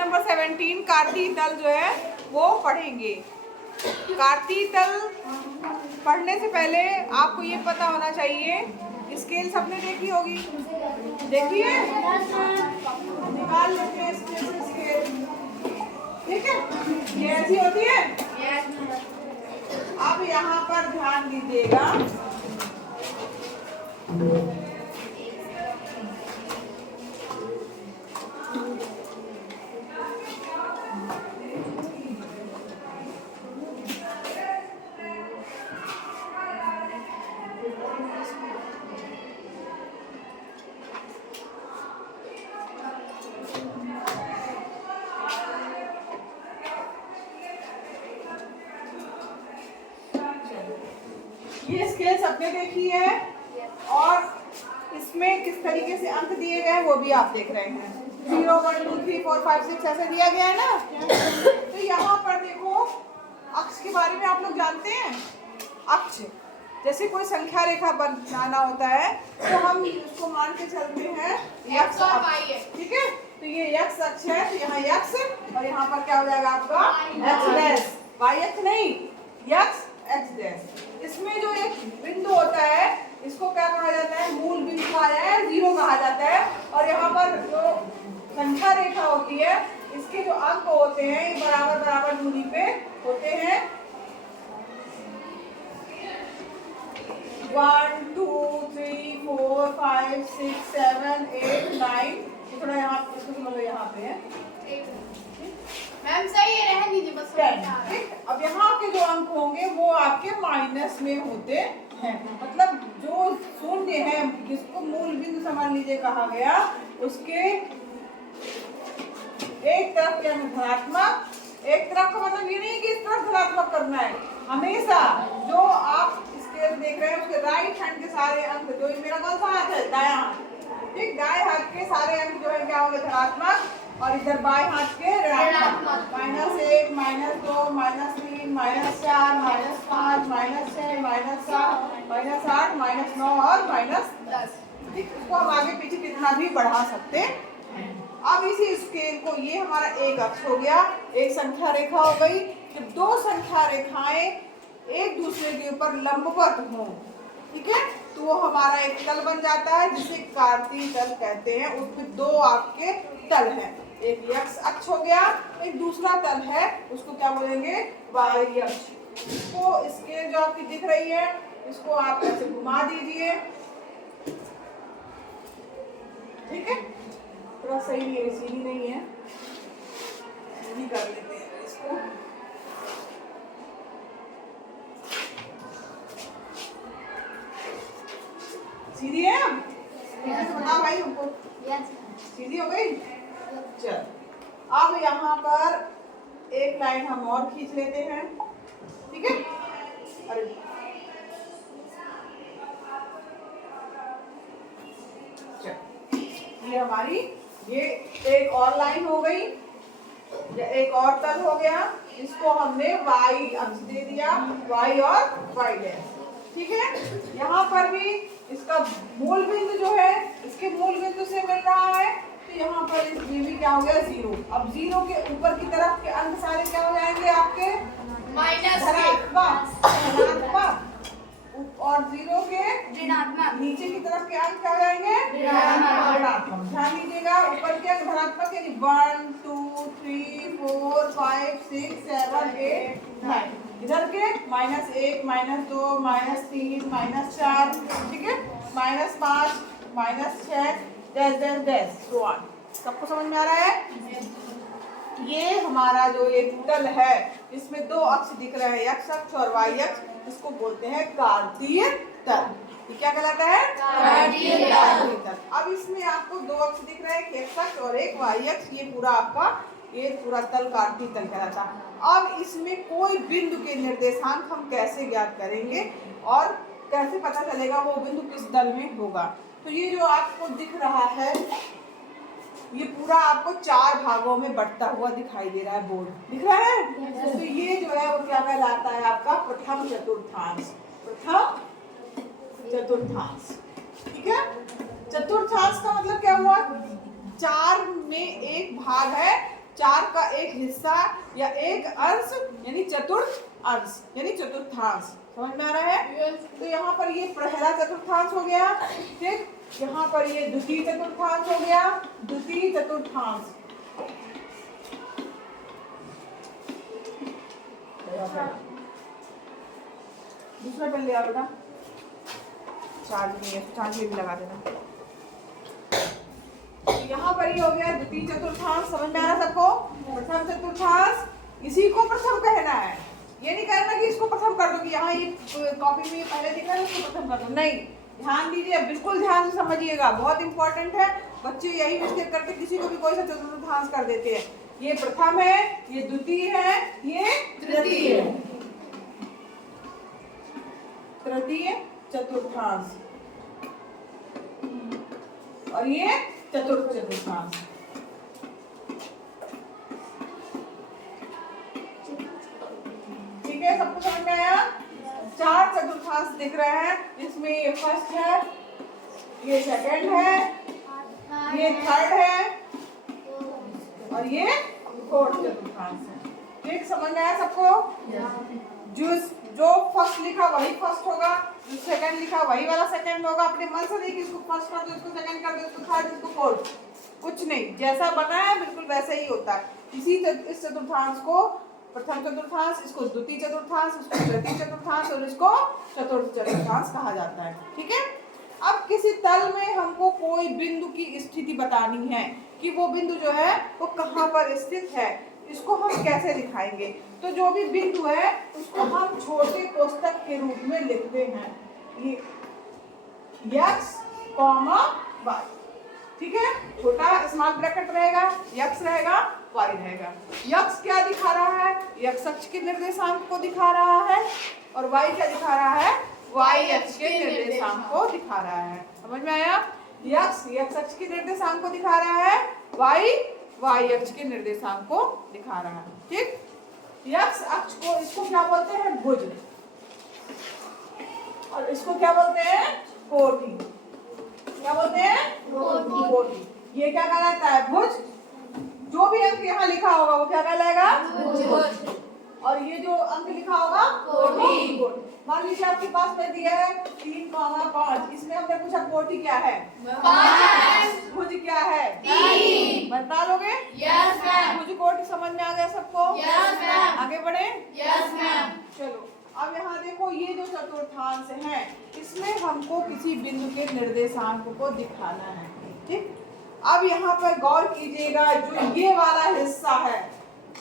Number 17 कार्तीय तल जो है वो पढ़ेंगे। कार्तीय तल पढ़ने से पहले आपको ये पता होना चाहिए, स्केल सबने देखी होगी, देखी है? निकाल लेते हैं स्केल, ठीक है? ये ऐसी होती है। अब यहाँ पर ध्यान दीजिएगा, ये स्केल सबने देखी है और इसमें किस तरीके से अंक दिए गए हैं वो भी आप देख रहे हैं। 0 1 2 3 4 5 6 ऐसे दिया गया है ना। तो यहाँ पर देखो, अक्ष के बारे में आप लोग जानते हैं। अक्ष जैसे कोई संख्या रेखा बनाना होता है तो हम उसको मान के चलते हैं यक्ष अक्ष, ठीक है? तो ये यक्ष अक्ष है, तो यहाँ यक्ष और यहाँ पर क्या हो जाएगा आपका एक्स डैश, वाई अक्ष नहीं, यक्ष एक्स डैश। इसमें जो एक बिंदु होता है इसको क्या कहा जाता है? मूल बिंदु कहा जाता है, जीरो कहा जाता है। और यहाँ पर जो संख्या रेखा होती है इसके जो अंक होते हैं ये बराबर बराबर दूरी पे होते हैं। 1 2 3 4 5 6 7 8 9, थोड़ा यहाँ मतलब यहाँ पे है मैम, सही है, रहने दीजिए बस। 10। अब यहाँ के जो अंक होंगे वो आपके माइनस में होते हैं, मतलब जो शून्य है जिसको मूल बिंदु समझ लीजिए कहा गया, उसके एक तरफ क्या धनात्मक, एक तरफ का मतलब ये नहीं कि इस तरफ धनात्मक करना है, हमेशा जो आप स्केल देख रहे हैं उसके राइट हैंड के सारे अंक, जो मेरा कौन सा हाथ है? दायां हाथ, ठीक? दाएं हाथ के सारे अंक जो है क्या होंगे? धनात्मक, और इधर बाएं हाथ के ऋणात्मक। -1 -2 -3 -4 -5 -6 -7 -8 -9 और -10, ठीक? इसको हम आगे पीछे कितना भी बढ़ा सकते हैं। अब इसी स्केल को, ये हमारा एक अक्ष हो गया, एक संख्या रेखा हो गई। जब दो संख्या रेखाएं एक दूसरे के ऊपर लंबवत हों, ठीक है, तो वो हमारा एक तल बन जाता है जिसे कार्तीय तल कहते हैं। उसमें दो आपके तल हैं, एक यक्ष अक्ष हो गया, एक दूसरा तल है उसको क्या बोलेंगे? वाई अक्ष। इसको स्केल जो आपकी दिख रही है इसको आप ऐसे घुमा दीजिए, ठीक है? थोड़ा सही नहीं है, सीधी नहीं है, सीधी कर लेते हैं इसको। सीधी है? बताओ भाई हमको, सीधी हो गई? चल, अब यहाँ पर एक लाइन हम और खींच लेते हैं, ठीक है? अरे चल, ये हमारी ये एक और लाइन हो गई, एक और तल हो गया, इसको हमने वाई अक्ष दे दिया, वाई और वाई डैश, ठीक है? यहाँ पर भी इसका मूल बिंदु जो है इसके मूल बिंदु से मिल रहा है, तो यहाँ पर इस भी क्या हो गया? 0। अब 0 के ऊपर की तरफ के अंक सारे क्या हो जाएंगे आपके? धनात्मक, और 0 के ऋणात्मक, नीचे की तरफ के अंक क्या हो जाएंगे? ऋणात्मक। ध्यान दीजिएगा, ऊपर के अंक धनात्मक है 1 2 3 4 5 6 7 8 9, इधर के -1 -2 -3 -4, ठीक है, -5 -6 dash dash dash so on. सबको समझ में आ रहा है? ये हमारा जो एक तल है इसमें दो अक्ष दिख रहे हैं, यक्ष अक्ष और वाई अक्ष, इसको बोलते हैं कार्तीय तल। ये क्या कहलाता है? कार्तीय तल। अब इसमें आपको दो अक्ष दिख रहे हैं, एक एक्स अक्ष और एक वाई अक्ष, ये पूरा आपका ये पूरा तल कार्तीय तल कहलाता है। अब इसमें कोई बिंदु के निर्देशांक हम कैसे ज्ञात करेंगे और कैसे पता चलेगा वो बिंदु किस तल में होगा? तो ये जो आपको दिख रहा है ये पूरा आपको 4 भागों में बंटता हुआ दिखाई दे रहा है, बोर्ड दिख रहा है? तो ये जो है वो क्या कहलाता है? आपका प्रथम चतुर्थांश, प्रथम चतुर्थांश, ठीक है? चतुर्थांश का मतलब क्या हुआ? 4 में एक भाग है, 4 का एक हिस्सा या एक अंश यानी चतुर्थ अंश यानी चतुर्थांश। समझ में आ रहा है? तो यहाँ पर ये पहला चतुर्थांश हो गया, ठीक। यहाँ पर ये द्वितीय चतुर्थांश हो गया, द्वितीय चतुर्थांश। दूसरा पेन ले आओ बेटा, चार्ज भी लगा देना। यहाँ पर ये हो गया द्वितीय चतुर्थांश। समझ में आ रहा सबको? प्रथम चतुर्थांश, इसी को प्रथम कहना है। ये नहीं कहना कि इसको प्रथम कर दो कि यहाँ ये कॉपी में पहले दिख रहा है इसको प्रथम कर दो, नहीं। ध्यान दीजिए, बिल्कुल ध्यान से समझिएगा, बहुत इंपॉर्टेंट है। बच्चे यही मिस्टेक करके किसी को भी कोई सा चतुर्थांश कर देते हैं। ये प्रथम है, ये द्वितीय है, ये तृतीय है। तृतीय चतुर्थांश और ये चतुर्थ चतुर्थांश। ठीक है, सबको समझ में आया? 4 चतुर्थांश दिख रहे हैं, इसमें ये फर्स्ट है, ये सेकंड है, ये थर्ड है और ये फोर्थ चतुर्थांश है। ठीक, समझ में आया सबको? जो फर्स्ट लिखा वही फर्स्ट होगा, जो सेकंड लिखा वही वाला सेकंड होगा। अपने मन से नहीं कि इसको फर्स्ट कर दो, इसको सेकंड कर दो, इसको थर्ड, इसको फोर्थ, कुछ नहीं। जैसा बना है बिल्कुल वैसे ही होता है। इस चतुर्थांश को प्रथम चतुर्थांश, इसको द्वितीय चतुर्थांश, इसको तृतीय चतुर्थांश और इसको चतुर्थ चतुर्थांश कहा जाता है। ठीक है। अब किसी तल में हमको कोई बिंदु की स्थिति बतानी है कि वो बिंदु जो है वो कहाँ पर स्थित है, इसको हम कैसे दिखाएंगे। तो जो भी बिंदु है उसको हम छोटे कोष्ठक के रूप में लिखते हैं, ये x, y। ठीक है, छोटा स्मॉल ब्रैकेट रहेगा, x रहेगा, y रहेगा। x क्या दिखा रहा है? x अक्ष के निर्देशांक को दिखा रहा है और y क्या दिखा रहा है? y अक्ष के निर्देशांक को दिखा रहा है। समझ में आया? x अक्ष के निर्देशांक को दिखा रहा है, y अक्ष के निर्देशांक को दिखा रहा है। ठीक, x अक्ष को इसको क्या बोलते हैं? भुज, और इसको क्या बोलते हैं? कोटि। क्या बोलते हैं? कोटि। ये क्या कहलाता है? भुज। जो भी अंक यहाँ लिखा होगा वो क्या कहलाएगा? भुज। और ये जो अंक लिखा होगा कोटि। मान लीजिए आपके पास में दिया है 3,5, इसमें हमने पूछा कोटि क्या है? 5। भुज क्या है? 3। बता लोगे? Yes ma'am. भुज कोटि समझ में आ गया सबको? Yes ma'am. आगे बढ़े? Yes ma'am. चलो, अब यहाँ देखो, ये जो चतुर्थांश है इसमें हमको किसी बिंदु के निर्देशांक को दिखाना है। ठीक, अब यहाँ पर गौर कीजिएगा, जो ये वाला हिस्सा है,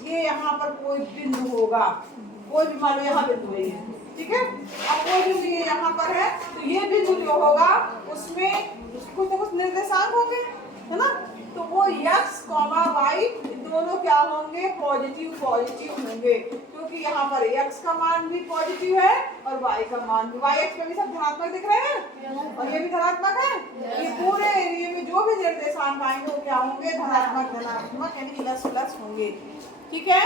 ये यहाँ पर कोई बिंदु होगा, कोई भी, मान लो यहाँ बिंदु है ये। ठीक है, अब कोई बिंदु ये यहाँ पर है, तो ये बिंदु जो होगा उसमें कुछ ना कुछ निर्देशांक होंगे, है ना? तो वो x, y दोनों क्या होंगे? पॉजिटिव होंगे, क्योंकि यहाँ पर x का मान भी पॉजिटिव है और y का मान भी। y अक्ष में भी सब धनात्मक दिख रहे हैं और ये भी धनात्मक है। ये पूरे एरिया में जो भी निर्देशांक आएंगे वो क्या होंगे? धनात्मक यानी प्लस होंगे। ठीक है,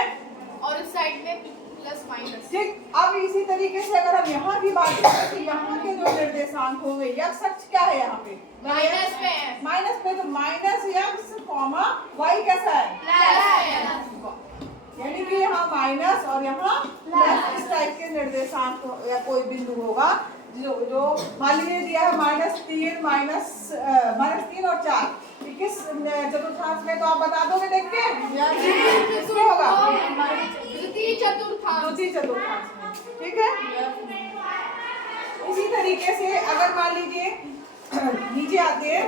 और इस साइड में प्लस माइनस। ठीक, अब इसी तरीके से अगर हम यहाँ की बात करें तो यहाँ के जो निर्देशांक होंगे, x अक्ष क्या है यहाँ पे? माइनस पे है। माइनस पे, तो माइनस x, y कैसा है? प्लस। यानी कि यहाँ माइनस और यहाँ प्लस, इस टाइप के निर्देशांक या कोई बिंदु होगा जो मान लीजिए दिया है -3 और 4। किस चतुर्थांश में? तो आप बता दोगे देख के? किसमें होगा? द्वितीय चतुर्थांश में। ठीक है, इसी तरीके से अगर मान लीजिए नीचे आते हैं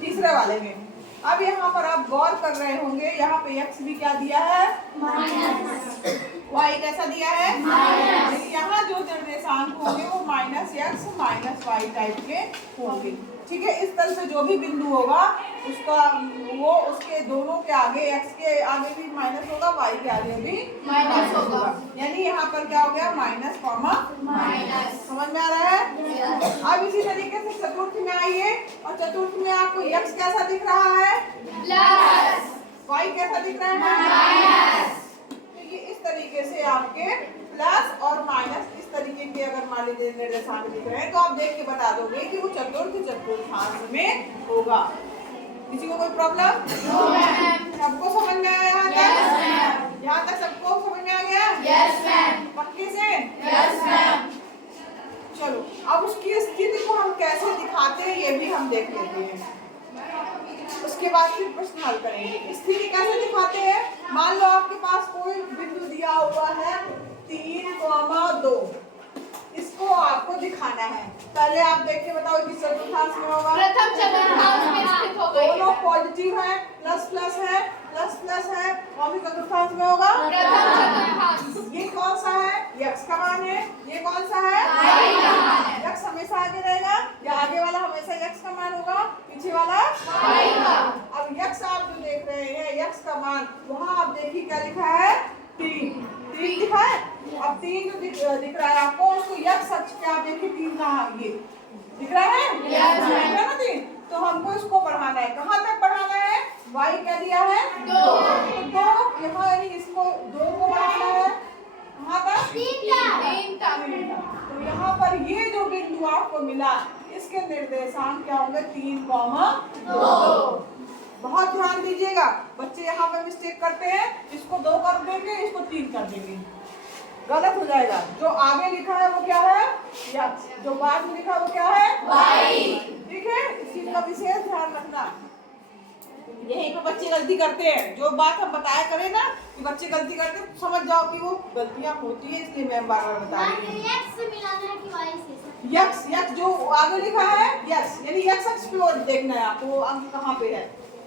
तीसरे वाले में। अब यहाँ पर आप गौर कर रहे होंगे, यहाँ पे x भी क्या दिया है? y कैसा दिया है? यहाँ जो निर्देशांक होंगे वो -x -y टाइप के होंगे। ठीक है, इस तल पे जो भी बिंदु होगा उसका वो उसके दोनों के आगे, x के आगे भी माइनस होगा, y के आगे भी माइनस होगा। यानी यहाँ पर क्या हो गया? माइनस। समझ में आ रहा है? अब इसी तरीके से चतुर्थ में आइए, और चतुर्थ में आपको x कैसा दिख रहा है? प्लस। y कैसा दिख रहा है? माइनस। तो ये इस तरीके से आपके प्लस और माइनस इस तरीके के अगर मान लीजिए निर्देशांक दिख रहे हैं तो आप देख के बता दोगे कि वो चतुर्थांश में होगा। किसी को कोई प्रॉब्लम? सबको समझ में आया? उसके बाद फिर प्रश्न हल करेंगे। स्थिति कैसे दिखाते हैं? मान लो आपके पास कोई बिंदु दिया हुआ है 3,2, इसको आपको दिखाना है। पहले आप देख के बताओ किस चतुर्थांश में होगा? प्रथम चतुर्थांश में स्थित होगा। दोनों पॉजिटिव है, प्लस प्लस है, प्लस प्लस है, कौन सी चतुर्थांश में होगा? प्रथम चतुर्थांश। ये कौन सा है? x का मान है। ये कौन सा है? y का मान है। x हमेशा आगे रहेगा या आगे वाला हमेशा x का मान होगा, पीछे वाला y का। अब x आप जो देख रहे हैं x का मान, वहाँ आप देखिए क्या लिखा है? 3 लिखा है। अब 3 जो दिख रहा है आपको, उसको x अक्ष पे आप देखिए 3 कहाँ, ये दिख रहा है? Yes, दिख रहा है ना 3? तो हमको इसको बढ़ाना है। कहाँ तक बढ़ाना है? y क्या दिया है? 2। तो 2 यहाँ यानी इसको 2 को बढ़ाना है। कहाँ तक? 3 तक। तो यहाँ पर ये जो बिंदु आपको मिला, इसके निर्देशांक क्या होंगे? 3,2। बहुत ध्यान दीजिएगा, बच्चे यहाँ पे मिस्टेक करते हैं, इसको 2 कर देंगे, इसको 3 कर देंगे, गलत हो जाएगा। जो आगे लिखा है वो क्या है? x। जो बाद में लिखा है वो क्या है? y। ठीक है, इस चीज का विशेष ध्यान रखना। यहीं पे बच्चे गलती करते हैं। जो बात हम बताया करें ना कि बच्चे गलती करते हैं, समझ जाओ कि वो गलतियां होती है, इसलिए मैं बार बार बता रही हूँ। यक्स जो आगे लिखा है यक्स, यानी यक्स अक्ष पे और देखना है आपको, वो अंक कहाँ पे है।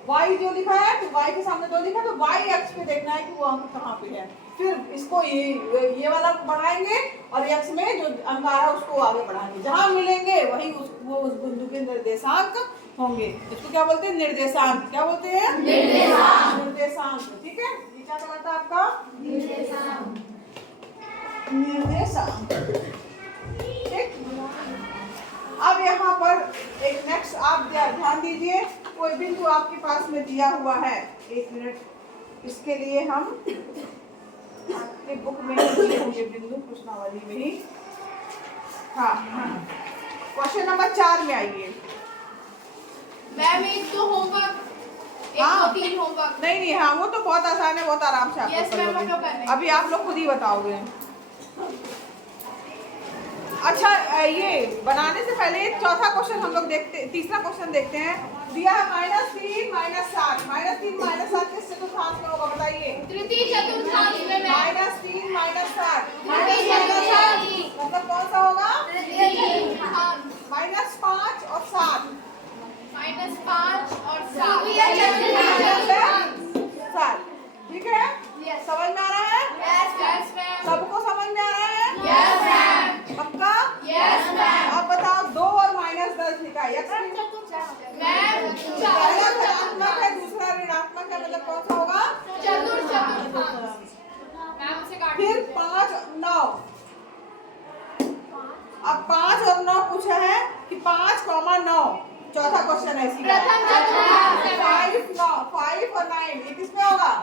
वाई जो लिखा है, तो वाई के सामने 2 लिखा है, तो वाई अक्ष पे देखना है कि वो अंक कहाँ पे है। फिर इसको ये वाला बढ़ाएंगे और यक्स में जो अंक आ रहा है उसको आगे बढ़ाएंगे। जहाँ मिलेंगे वही वो उस बिंदु के निर्देशांक होंगे। इसको क्या बोलते हैं? निर्देशांक। क्या बोलते हैं? निर्देशांक। ठीक है, ये क्या कहलाता है आपका? निर्देशांक। ठीक। अब यहाँ पर एक नेक्स्ट आप ध्यान दीजिए, कोई बिंदु आपके पास में दिया हुआ है। 1 मिनट, इसके लिए हम आपके बुक में ही दिए होंगे बिंदु, प्रश्नावली में ही। हाँ, क्वेश्चन नंबर 4 में आइए। मैम एक तो होमवर्क, एक हाँ। तो 3 होमवर्क। नहीं, हाँ वो तो बहुत आसान है, बहुत आराम से आप Yes, लोग ma'am, हम लोग कर करोगे। लेंगे। अभी आप लोग खुद ही बताओगे। अच्छा, ये बनाने से पहले चौथा क्वेश्चन हम लोग देखते, तीसरा क्वेश्चन देखते हैं। दिया है -3 -7। -3 -7 किस चतुर्थांश में होगा बताइए? तृतीय चतुर्थांश में मैम। -3 -7 तृतीय चतुर्थांश। मतलब कौन सा होगा? तृतीय चतुर्थांश। -5 और 7। -5 और 7। सात। ठीक है, Yes. समझ में आ रहा है? Yes, ma'am. सबको समझ में आ रहा है? Yes, ma'am. पक्का? Yes, ma'am. अब बताओ 2 और -10 लिखा है। मैम पहला धनात्मक है, दूसरा ऋणात्मक है, मतलब कौन सा होगा? चतुर्थांश। मैम उसे काट फिर 5 9। अब 5 और 9 पूछा है कि 5,9। चौथा क्वेश्चन है इसी का। प्रथम चतुर्थांश है। 5 और 9 ये किसमें होगा?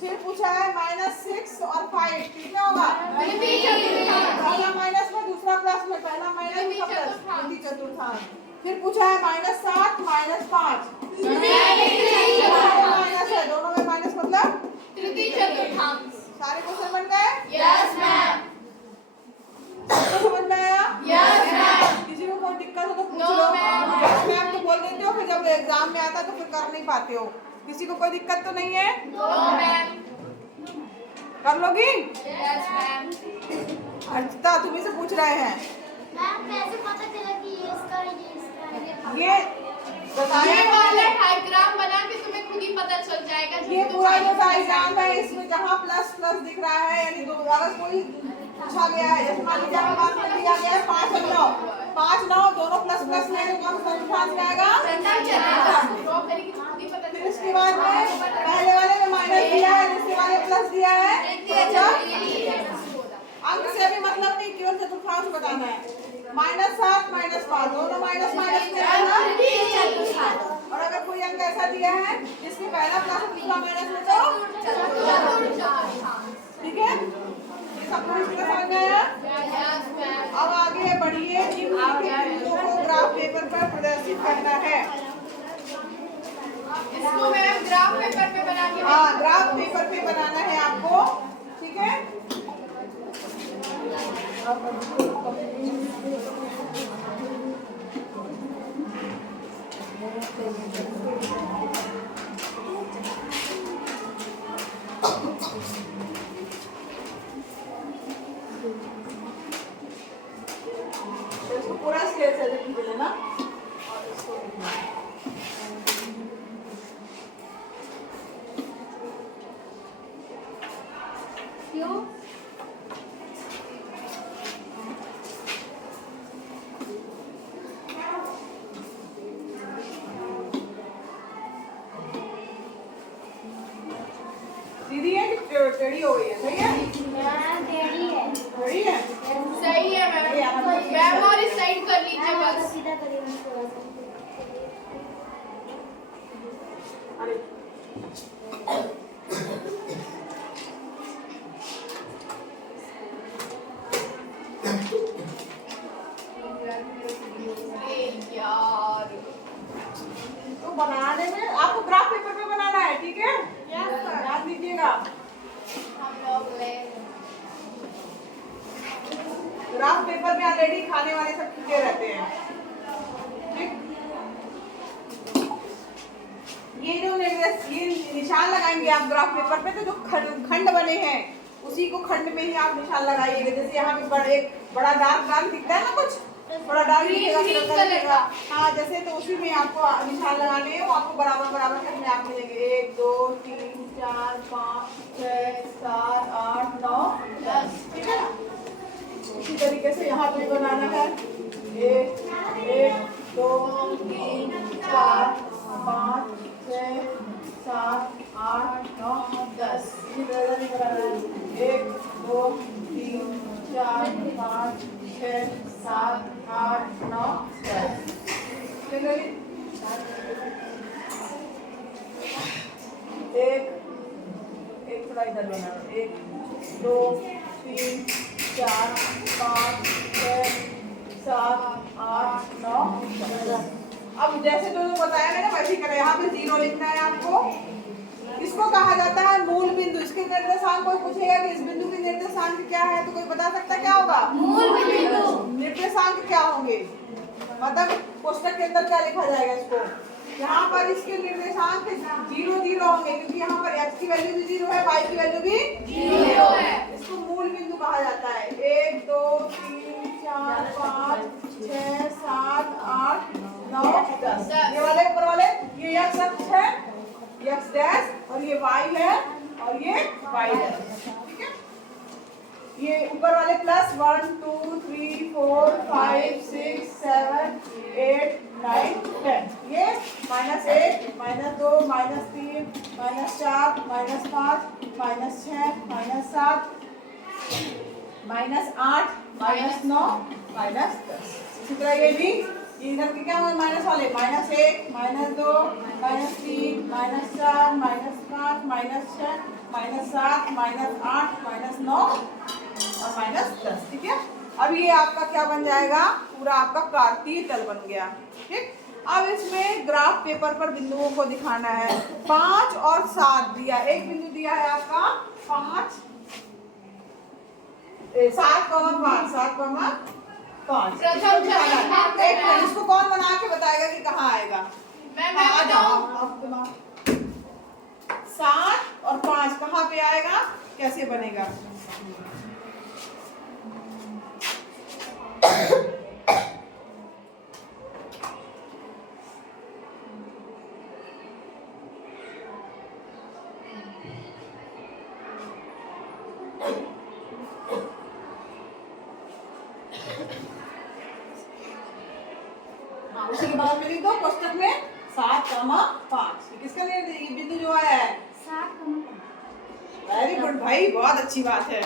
फिर पूछा है -6 और 5 किसमें होगा? द्वितीय चतुर्थांश। पहला माइनस में, दूसरा प्लस में, पहला माइनस द्वितीय दूसरा प्लस, चतुर्थांश। द्वितीय चतुर्थांश। फिर पूछा है -7 -5 तृतीय माइनस है, दोनों में माइनस मतलब चतुर्थांश। सारे क्वेश्चन बन गए? Yes ma'am. सबको समझ में आया? Yes ma'am. किसी को कोई दिक्कत हो तो पूछ No, लो। ma'am. यस मैम तो बोल देते हो, फिर जब एग्जाम में आता तो फिर कर नहीं पाते हो। किसी को कोई दिक्कत तो नहीं है? No ma'am. कर लोगी? Yes ma'am. अर्चिता तुम्ही से पूछ रहे हैं। मैम कैसे पता चला कि ये इसका है, ये इसका है? ये ये बताइए, वाला डायग्राम बना के तुम्हें खुद ही पता चल जाएगा। ये पूरा जो डायग्राम है, इसमें जहाँ प्लस प्लस दिख रहा है, यानी दो अगर कोई पूछा गया है, जैसे मान लीजिए आपके पास में दिया गया है 5 और 9, 5 9 दोनों प्लस प्लस में, तो कौन सा चतुर्थांश में आएगा? प्रथम चतुर्थांश। ड्रॉ करेंगे तो खुद ही पता फिर चल इसके जाएगा। बाद में पहले वाले में माइनस दिया है, दूसरे वाले में प्लस दिया है। अंक से भी मतलब नहीं, केवल चतुर्थांश बताना है। -7 -5 दोनों माइनस माइनस में है ना। और अगर कोई अंक ऐसा दिया है जिसमें पहला प्लस और दूसरा माइनस में, तो ठीक है, ये सब कुछ इसका समझ में आया? Yes ma'am. अब आगे बढ़िए, निम्नलिखित बिंदुओं को ग्राफ पेपर पर प्रदर्शित करना है। इसको मैम ग्राफ पेपर पे बना के हाँ, ग्राफ पेपर पे बनाना है आपको, ठीक है। और इसको लिखना है। क्यों? दीदी है कि टेढ़ी हो गई है? सही है? हाँ, टेढ़ी है। टेढ़ी है? सही है मैम। मैम और इस साइड कर लीजिए हाँ, बस। सीधा करिए थोड़ा सा। अरे यार तो बनाने में आपको ग्राफ पेपर पे बनाना है, ठीक है? ध्यान दीजिएगा। हम लोग ले ग्राफ पेपर में ऑलरेडी खाने वाले सब चीजें रहते हैं, ठीक? ये जो ये निशान लगाएंगे आप ग्राफ पेपर पे, तो जो खंड बने हैं उसी को खंड में ही आप निशान लगाइएगा। जैसे यहाँ पे एक बड़ा डार्क दिखता है ना, कुछ बड़ा डार्क दिखेगा। हाँ, जैसे तो उसी में आपको निशान लगाने हैं। वो आपको बराबर बराबर करने आप मिलेंगे 1 2 3 4 5 6 7 8 9 10, ठीक है? इसी तरीके से यहाँ पे बनाना है 1 2 3 4 5 6 7 8 9 10। इसी तरह से बनाना है 1 2 3 4 5 6 7 8 9 10। एक थोड़ा इधर बना 1 2 3 4 5 6 7 8 9 10। अब जैसे जो बताया मैंने वैसे ही करें। यहाँ पे 0 लिखना है आपको। इसको कहा जाता है मूल बिंदु। इसके निर्देशांक कोई पूछेगा कि इस बिंदु के निर्देशांक क्या है, तो कोई बता सकता क्या होगा? मूल बिंदु। निर्देशांक क्या होंगे, मतलब कोष्टक के अंदर क्या लिखा जाएगा इसको? यहाँ पर इसके निर्देशांक 0 0 होंगे, क्योंकि यहाँ पर x की वैल्यू भी 0 है, y की वैल्यू भी 0 है। इसको मूल बिंदु कहा जाता है। 1 2 3 4 5 6 7 8 9 10। ये वाले ऊपर वाले ये x अक्ष है, x डैश, और ये y है और ये y डैश, ठीक है? ये ऊपर वाले प्लस 1 2 3 4 5 6 7 8 9 10। ये -1 -2 -3 -4 -5 -6 -7 -8 -9 -10। इसी तरह ये भी इधर के क्या होंगे माइनस वाले -1 -2 -3 -4 -5 -6 -7 -8 -9 और -10, ठीक है? अब ये आपका क्या बन जाएगा? पूरा आपका कार्तीय तल बन गया, ठीक? अब इसमें ग्राफ पेपर पर बिंदुओं को दिखाना है। 5 और 7 दिया, एक बिंदु दिया है आपका 5 7 5 प्रथम एक मिनट, इसको कौन बना के बताएगा कि कहाँ आएगा? मैं आ जाओ बताऊं? आप दिमाग। 7 और 5 कहाँ पे आएगा, कैसे बनेगा? उसी के बाद में लिख दो कोष्टक में 7,5। किसका ये बिंदु जो आया है? 7 वेरी गुड भाई, बहुत अच्छी बात है।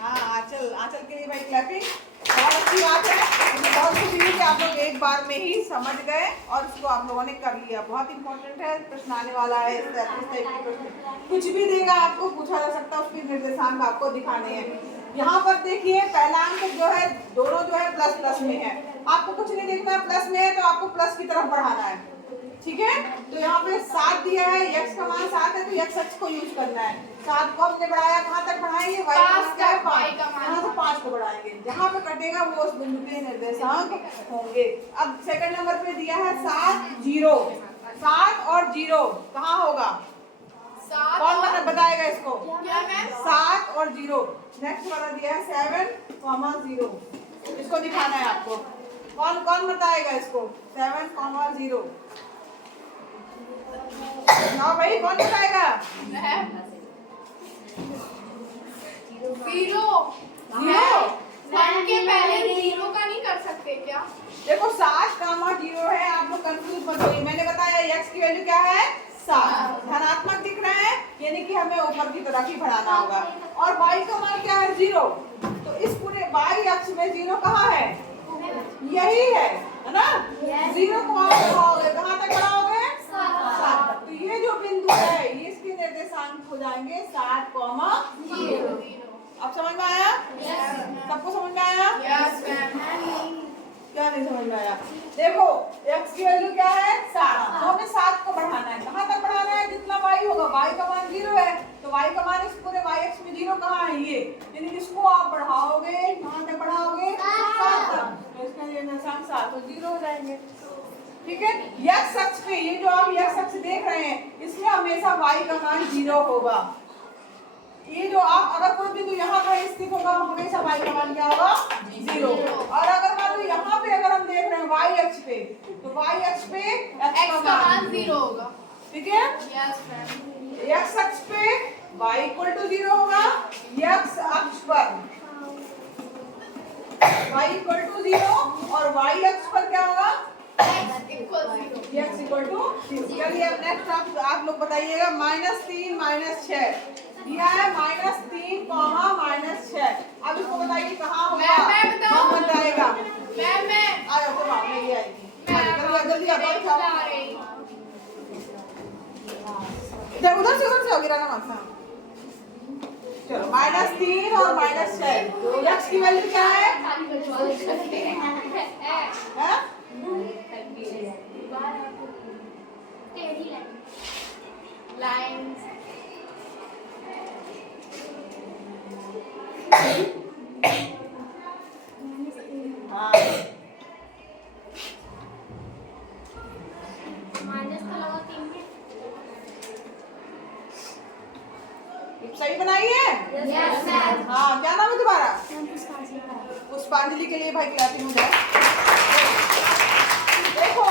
हाँ, आंचल के लिए भाई क्लैपिंग, बहुत अच्छी बात है। मुझे बहुत खुशी हुई कि आप लोग एक बार में ही समझ गए और इसको आप लोगों ने कर लिया। बहुत इंपॉर्टेंट है, प्रश्न आने वाला है। इस टाइप के प्रश्न कुछ भी देगा आपको, पूछा जा सकता है, उसके निर्देशांक आपको दिखाने हैं। यहाँ पर देखिए पहला अंक जो है, दोनों जो है प्लस प्लस में है। आपको कुछ नहीं देखना है, प्लस में है तो आपको प्लस की तरफ बढ़ाना है, ठीक है? तो यहाँ पे 7 दिया है, x का मान 7 है तो x अक्ष को यूज करना है। 7 को हमने बढ़ाया, कहाँ तक बढ़ाएंगे? y का मान 5, यहाँ से 5 को बढ़ाएंगे। जहाँ पे कटेगा वो उस बिंदु के निर्देशांक होंगे। अब सेकंड नंबर पे दिया है 7 0, 7 और 0 कहाँ होगा? कौन बताएगा इसको? क्या मैम? 7 और 0। नेक्स्ट वाला दिया है 7, 0, इसको दिखाना है आपको। कौन कौन बताएगा इसको? 7,0 ना भाई, कौन बताएगा? जीरो। वन के पहले जीरो का नहीं कर सकते क्या? देखो 7,0 है, आप लोग कंफ्यूज मत होइए। मैंने बताया x की वैल्यू क्या है? 7। धनात्मक दिख रहा है, यानी कि हमें ऊपर की तरफ ही बढ़ाना होगा। और y का मान क्या है? 0। तो इस पूरे y अक्ष में 0 कहाँ है? यही है ना? 0 को आप बढ़ाओगे, कहाँ तक बढ़ाओगे? 7 तक। तो ये जो बिंदु है, ये इसके निर्देशांक हो जाएंगे 7,0। अब समझ में आया? सबको समझ में आया? क्या नहीं समझ में आया? देखो x की वैल्यू क्या है? 7। तो हमें 7 को बढ़ाना है। कहाँ तक बढ़ाना है? जितना y होगा। y का मान 0 है, तो y का मान इस पूरे y अक्ष में 0 कहाँ है? ये, यानी इसको आप बढ़ाओगे, कहाँ तक बढ़ाओगे? 7 तक। तो इसका निर्देशांक 7, तो 0 हो जाएंगे। ठीक है। x अक्ष पे, ये जो आप x अक्ष देख रहे हैं, इसमें हमेशा y का मान 0 होगा। ये जो आप अगर कोई बिंदु यहाँ पर स्थित होगा, हमेशा y का मान क्या होगा? 0। और अगर मान लो यहाँ पे अगर हम देख रहे हैं y अक्ष पे, तो y अक्ष पे x का मान 0 होगा। ठीक है। x अक्ष पे y इक्वल टू 0 होगा, x अक्ष पर y इक्वल टू 0 और y अक्ष पर क्या होगा? x equal to 0। चलिए अब नेक्स्ट आप लोग बताइएगा। -3 -6 दिया है, -3, -6। अब इसको बताइए कहाँ होगा? मैं बताऊं? कौन बताएगा? मैं आ जाओ, तो मामले ये आएगी। जल्दी आ जाओ, उधर से हो गिरा ना मासा। चलो -3 और -6। x की वैल्यू क्या है? हैं? लाइंस। हाँ, सही बनाई है? हाँ, क्या नाम है तुम्हारा? पुष्पांजलि के लिए भाई क्लैपिंग हो जाए। देखो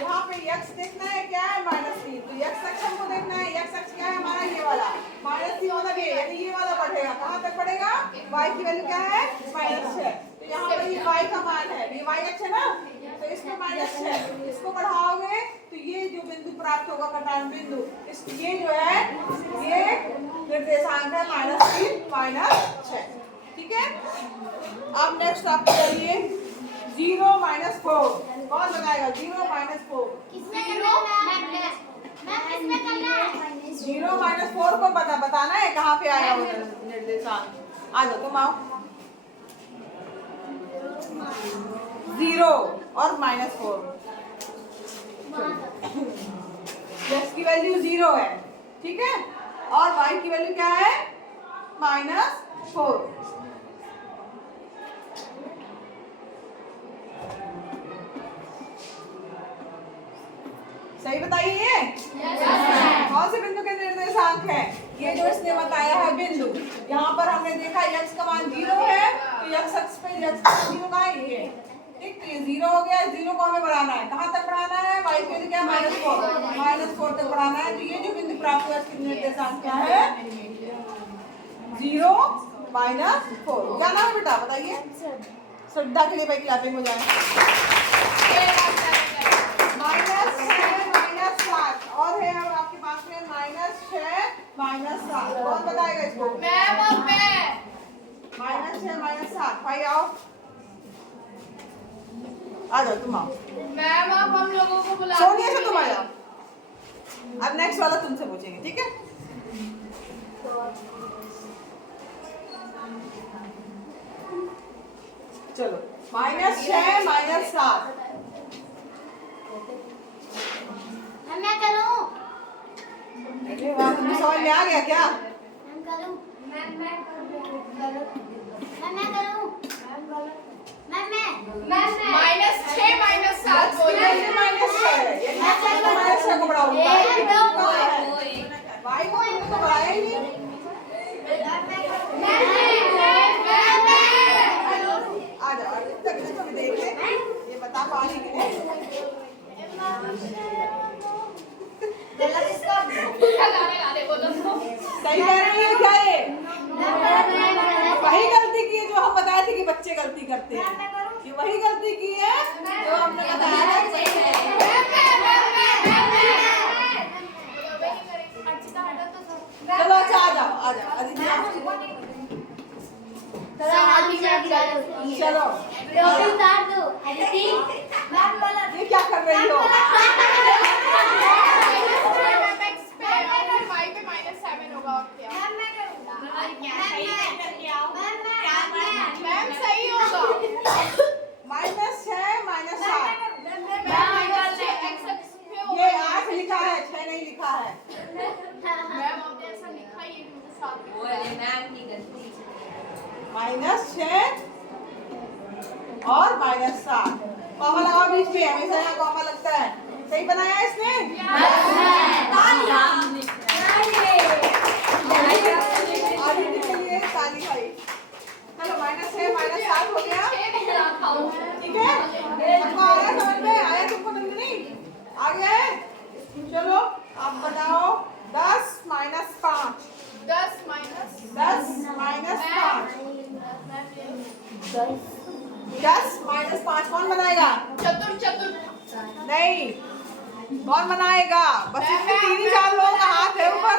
यहाँ पे x देखना है, क्या है? -3। तो x अक्ष हमको देखना है। x अक्ष क्या है हमारा? ये वाला। -3 मतलब ये, यानी ये वाला बढ़ेगा। कहाँ तक बढ़ेगा? y की वैल्यू क्या है? -6। तो यहाँ पर ये y का मान है, ये y अक्ष है ना, तो इसमें -6। इसको बढ़ाओगे तो ये जो बिंदु प्राप्त होगा, कटान बिंदु, इस ये जो है, ये निर्देशांक है -3 -6। ठीक है। अब नेक्स्ट आप करिए 0 - 4। कौन बताएगा? 0 - 4। 0 - 4 को बताना है कहाँ पे आया वो निर्देशांक। आ जाओ तुम आओ। 0 और -4। x की वैल्यू 0 है, ठीक है, और y की वैल्यू क्या है? -4। सही बताइए। कौन से बिंदु के निर्देशांक है? ये जो इसने बताया है बिंदु, यहाँ पर हमने देखा x का मान 0 है, तो x अक्ष पे x का 0 का ही है। ठीक, तो ये 0 हो गया। 0 को हमें बढ़ाना है, कहाँ तक बढ़ाना है? y के लिए क्या? -4 तक बढ़ाना है। तो ये जो बिंदु प्राप्त हुआ, इसके निर्देशांक क्या है? 0 -4। क्या नाम है बेटा? बताइए। श्रद्धा के लिए भाई क्लैपिंग हो जाए। -7 और है अब आपके पास में -6 -7। कौन बताएगा इसको? -6 -7। भाई आओ, आ जाओ तुम आओ। मैम आप हम लोगों को बुला सोनिया से तुम आ जाओ। अब नेक्स्ट वाला तुमसे पूछेंगे, ठीक है? चलो -6 -7। मैं करूं? तुम्हें समझ में आ गया क्या? मैं करूं? मैं करूं? -6 -7 बोले। -6 को बढ़ाऊंगा। भाई को तो बढ़ाया ही नहीं। आ जाओ। बोलो तो। सही कह रही है क्या ये? वही गलती की है जो हम बताए थे कि बच्चे गलती करते हैं। ये वही गलती की है जो हमने बताया था कि बच्चे करते हैं। चलो अच्छा आ जाओ अदिति आओ। चलो ये क्या कर रही हो? -6 -7 ये 8 लिखा है 6 नहीं लिखा है। -6 और -7 कॉमा लगाओ बीच में, हमेशा यहाँ कॉमा लगता है। सही बनाया है इसने? आदित्य के लिए ताली भाई। चलो -6 -7 हो गया, ठीक है? सबको आ गया समझ में? आया तुमको नंदिनी? आ गया है? चलो आप बताओ 10 -5 10 -5 10 -5 कौन बनाएगा? चतुर नहीं, कौन बनाएगा? बस इसमें 3 ही 4 लोगों का हाथ है ऊपर।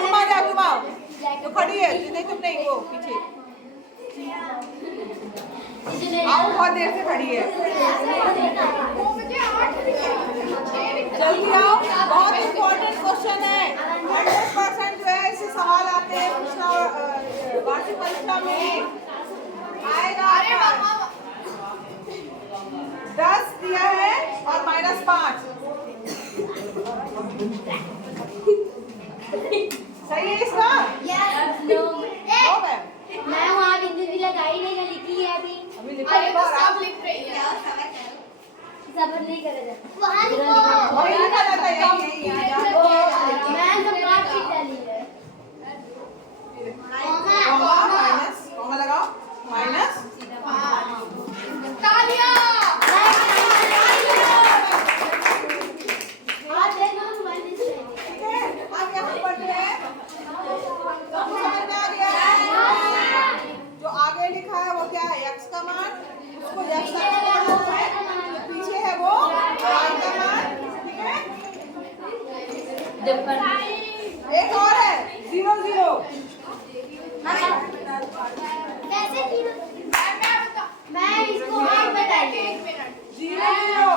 तुम आ जाओ, तुम आओ। जो खड़ी है, नहीं तुम नहीं, वो पीछे आओ, बहुत देर से खड़ी है। जल्दी आओ, बहुत इम्पोर्टेंट क्वेश्चन है। 100% जो है इससे सवाल आते हैं, पूछना वार्षिक परीक्षा में आएगा। 10 दिया है और -5 सही है इसका? मैं वहाँ बिंदु भी लगाई नहीं, ना लिखी है अभी लिखो लिखो सब लिख रही है। सबर नहीं करे जाता वहाँ लिखो। वही लिखा जाता है, यही मैं तो काट के डाली है कॉमा लगाओ माइनस तालियां। आज देखो माइनस है। ठीक है, आगे हम पढ़ रहे हैं। सबको समझ में आ गया? जो आगे लिखा है वो क्या है? x का मान, उसको x का मान है, जो पीछे है वो y का मान, ठीक है? एक और है 0 0 कैसे जीरो? मैं इसको आज बताइए 0 0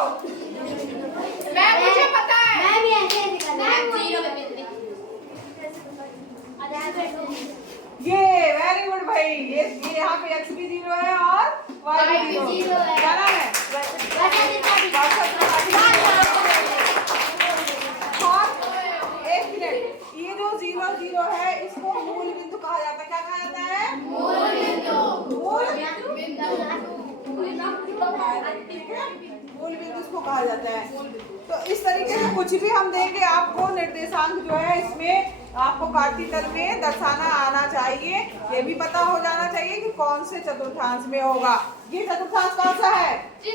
मुझे पता है। मैं भी ऐसे करता हूं। जीरो पे ये वेरी गुड भाई। ये यहाँ पे x भी 0 है और y भी 0 है। क्या नाम है? और एक मिनट, ये जो 0 0 है इसको मूल बिंदु कहा जाता है। क्या कहा जाता है? मूल बिंदु। मूल बिंदु इसको कहा जाता है। तो इस तरीके से कुछ भी हम देंगे आपको, निर्देशांक जो है इसमें आपको काटी तल में दर्शाना आना चाहिए। ये भी पता हो जाना चाहिए कि कौन से चतुर्थांश में होगा। ये चतुर्थांश कौन सा है? ये